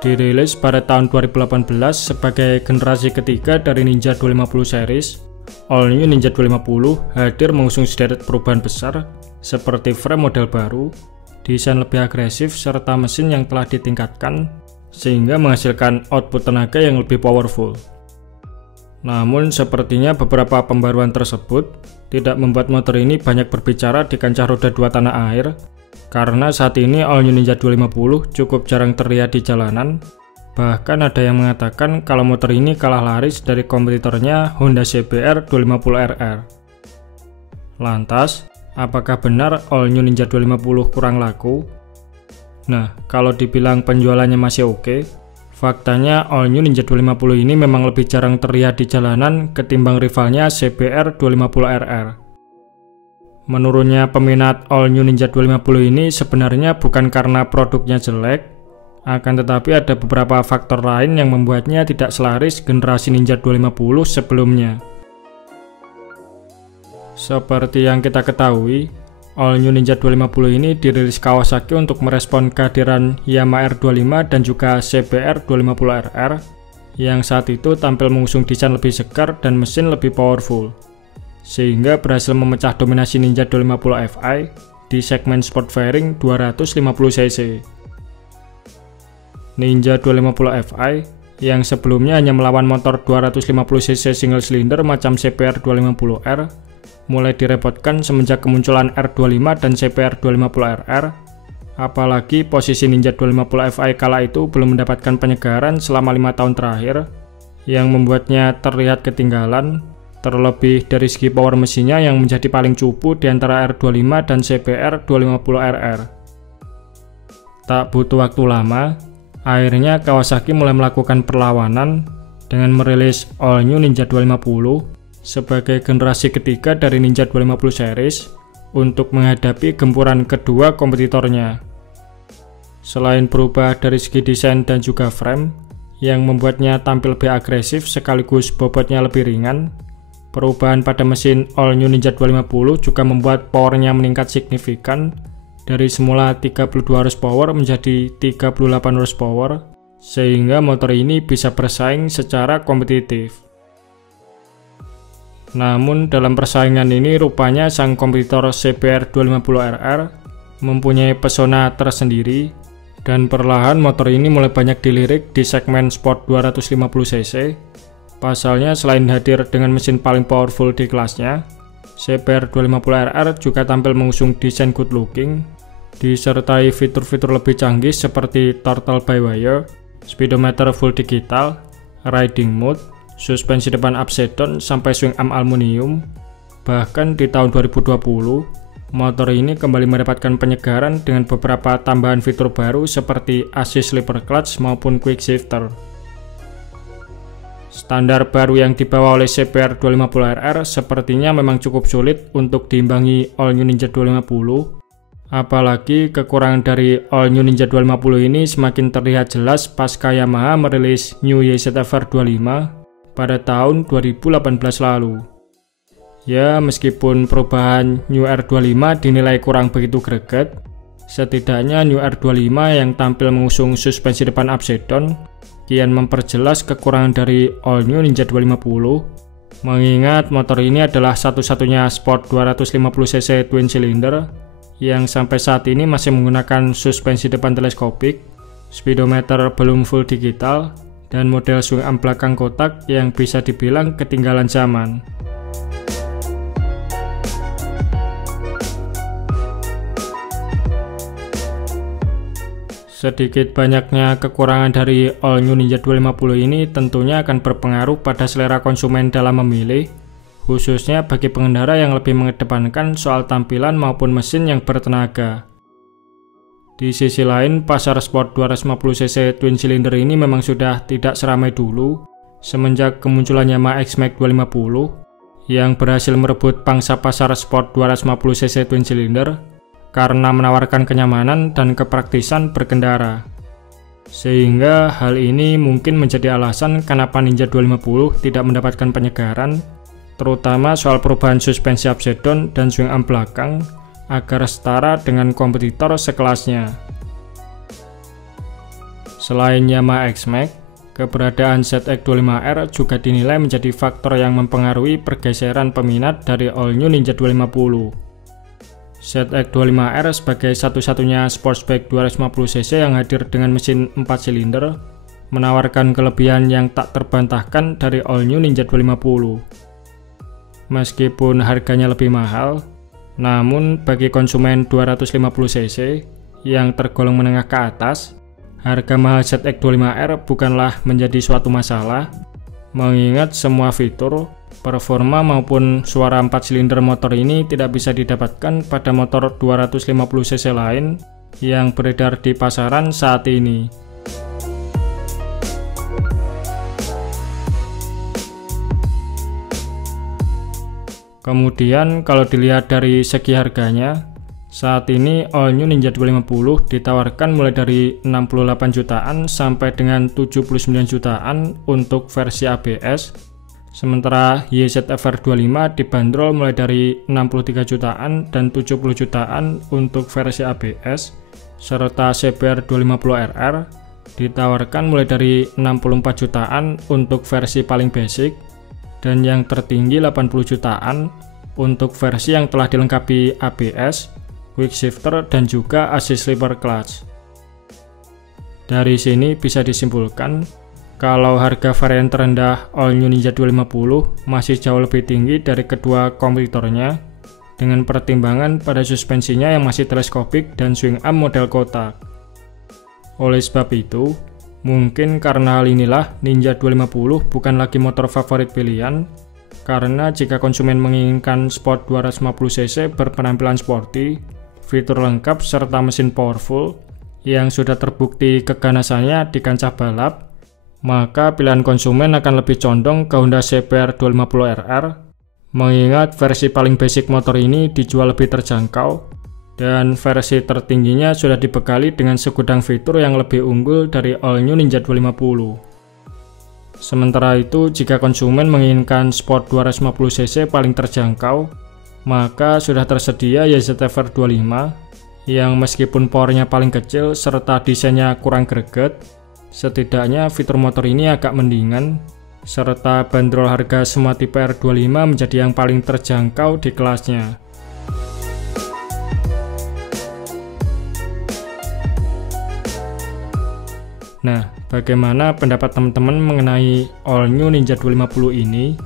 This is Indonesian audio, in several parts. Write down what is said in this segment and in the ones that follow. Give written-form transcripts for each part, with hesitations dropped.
Dirilis pada tahun 2018 sebagai generasi ketiga dari Ninja 250 series, All New Ninja 250 hadir mengusung sederet perubahan besar seperti frame model baru, desain lebih agresif, serta mesin yang telah ditingkatkan sehingga menghasilkan output tenaga yang lebih powerful. Namun sepertinya beberapa pembaruan tersebut tidak membuat motor ini banyak berbicara di kancah roda 2 tanah air, karena saat ini All New Ninja 250 cukup jarang terlihat di jalanan. Bahkan ada yang mengatakan kalau motor ini kalah laris dari kompetitornya Honda CBR 250RR. Lantas, apakah benar All New Ninja 250 kurang laku? Nah, kalau dibilang penjualannya masih oke, faktanya All New Ninja 250 ini memang lebih jarang terlihat di jalanan ketimbang rivalnya CBR 250RR. Menurunnya peminat All New Ninja 250 ini sebenarnya bukan karena produknya jelek, akan tetapi ada beberapa faktor lain yang membuatnya tidak selaris generasi Ninja 250 sebelumnya. Seperti yang kita ketahui, All New Ninja 250 ini dirilis Kawasaki untuk merespon kehadiran Yamaha R25 dan juga CBR 250RR yang saat itu tampil mengusung desain lebih segar dan mesin lebih powerful, sehingga berhasil memecah dominasi Ninja 250 Fi di segmen sport fairing 250cc. Ninja 250 Fi yang sebelumnya hanya melawan motor 250cc single cylinder macam CBR 250R mulai direpotkan semenjak kemunculan R25 dan CBR 250RR, apalagi posisi Ninja 250 Fi kala itu belum mendapatkan penyegaran selama 5 tahun terakhir yang membuatnya terlihat ketinggalan, terlebih dari segi power mesinnya yang menjadi paling cupu di antara R25 dan CBR 250RR. Tak butuh waktu lama, akhirnya Kawasaki mulai melakukan perlawanan dengan merilis All New Ninja 250 sebagai generasi ketiga dari Ninja 250 series untuk menghadapi gempuran kedua kompetitornya. Selain berubah dari segi desain dan juga frame yang membuatnya tampil lebih agresif sekaligus bobotnya lebih ringan, perubahan pada mesin All New Ninja 250 juga membuat powernya meningkat signifikan dari semula 32 horsepower menjadi 38 horsepower, sehingga motor ini bisa bersaing secara kompetitif. Namun dalam persaingan ini rupanya sang kompetitor CBR 250RR mempunyai pesona tersendiri dan perlahan motor ini mulai banyak dilirik di segmen sport 250cc. Pasalnya selain hadir dengan mesin paling powerful di kelasnya, CBR 250RR juga tampil mengusung desain good looking, disertai fitur-fitur lebih canggih seperti throttle by wire, speedometer full digital, riding mode, suspensi depan upside down sampai swing arm aluminium. Bahkan di tahun 2020, motor ini kembali mendapatkan penyegaran dengan beberapa tambahan fitur baru seperti assist slipper clutch maupun quick shifter. Standar baru yang dibawa oleh CBR 250RR sepertinya memang cukup sulit untuk diimbangi All New Ninja 250. Apalagi kekurangan dari All New Ninja 250 ini semakin terlihat jelas pasca Yamaha merilis New YZF-R 25 pada tahun 2018 lalu. Ya, meskipun perubahan New R25 dinilai kurang begitu greget, setidaknya New R25 yang tampil mengusung suspensi depan upside down kian memperjelas kekurangan dari All New Ninja 250, mengingat motor ini adalah satu-satunya sport 250cc twin cylinder yang sampai saat ini masih menggunakan suspensi depan teleskopik, speedometer belum full digital, dan model swing arm belakang kotak yang bisa dibilang ketinggalan zaman. Sedikit banyaknya kekurangan dari All New Ninja 250 ini tentunya akan berpengaruh pada selera konsumen dalam memilih, khususnya bagi pengendara yang lebih mengedepankan soal tampilan maupun mesin yang bertenaga. Di sisi lain, pasar sport 250cc twin cylinder ini memang sudah tidak seramai dulu semenjak kemunculan Yamaha X-Max 250 yang berhasil merebut pangsa pasar sport 250cc twin cylinder karena menawarkan kenyamanan dan kepraktisan berkendara. Sehingga hal ini mungkin menjadi alasan kenapa Ninja 250 tidak mendapatkan penyegaran, terutama soal perubahan suspensi upside down dan swing arm belakang agar setara dengan kompetitor sekelasnya. Selain Yamaha X-Max, keberadaan ZX25R juga dinilai menjadi faktor yang mempengaruhi pergeseran peminat dari all new Ninja 250. ZX25R sebagai satu-satunya sportsbike 250cc yang hadir dengan mesin 4 silinder, menawarkan kelebihan yang tak terbantahkan dari all new Ninja 250. Meskipun harganya lebih mahal, namun bagi konsumen 250cc yang tergolong menengah ke atas, harga mahal ZX25R bukanlah menjadi suatu masalah, mengingat semua fitur, performa maupun suara 4 silinder motor ini tidak bisa didapatkan pada motor 250cc lain yang beredar di pasaran saat ini. Kemudian kalau dilihat dari segi harganya, saat ini all new Ninja 250 ditawarkan mulai dari 68 jutaan sampai dengan 79 jutaan untuk versi ABS, sementara YZF-R25 dibanderol mulai dari 63 jutaan dan 70 jutaan untuk versi ABS, serta CBR250RR ditawarkan mulai dari 64 jutaan untuk versi paling basic, dan yang tertinggi 80 jutaan untuk versi yang telah dilengkapi ABS, quick shifter, dan juga assist sleeper clutch. Dari sini bisa disimpulkan kalau harga varian terendah all new Ninja 250 masih jauh lebih tinggi dari kedua kompetitornya, dengan pertimbangan pada suspensinya yang masih teleskopik dan swing arm model kotak. Oleh sebab itu, mungkin karena hal inilah Ninja 250 bukan lagi motor favorit pilihan, karena jika konsumen menginginkan sport 250cc berpenampilan sporty, fitur lengkap serta mesin powerful yang sudah terbukti keganasannya di kancah balap, maka pilihan konsumen akan lebih condong ke Honda CBR250RR, mengingat versi paling basic motor ini dijual lebih terjangkau dan versi tertingginya sudah dibekali dengan segudang fitur yang lebih unggul dari all new Ninja 250. Sementara itu, jika konsumen menginginkan sport 250cc paling terjangkau, maka sudah tersedia YZF-R25 yang meskipun powernya paling kecil serta desainnya kurang greget, setidaknya fitur motor ini agak mendingan, serta bandrol harga semua tipe R25 menjadi yang paling terjangkau di kelasnya. Nah, bagaimana pendapat teman-teman mengenai all new Ninja 250 ini?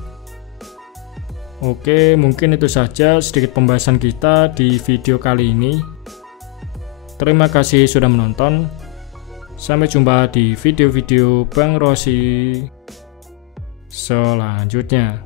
Oke, mungkin itu saja sedikit pembahasan kita di video kali ini. Terima kasih sudah menonton. Sampai jumpa di video-video Bang Rossi selanjutnya.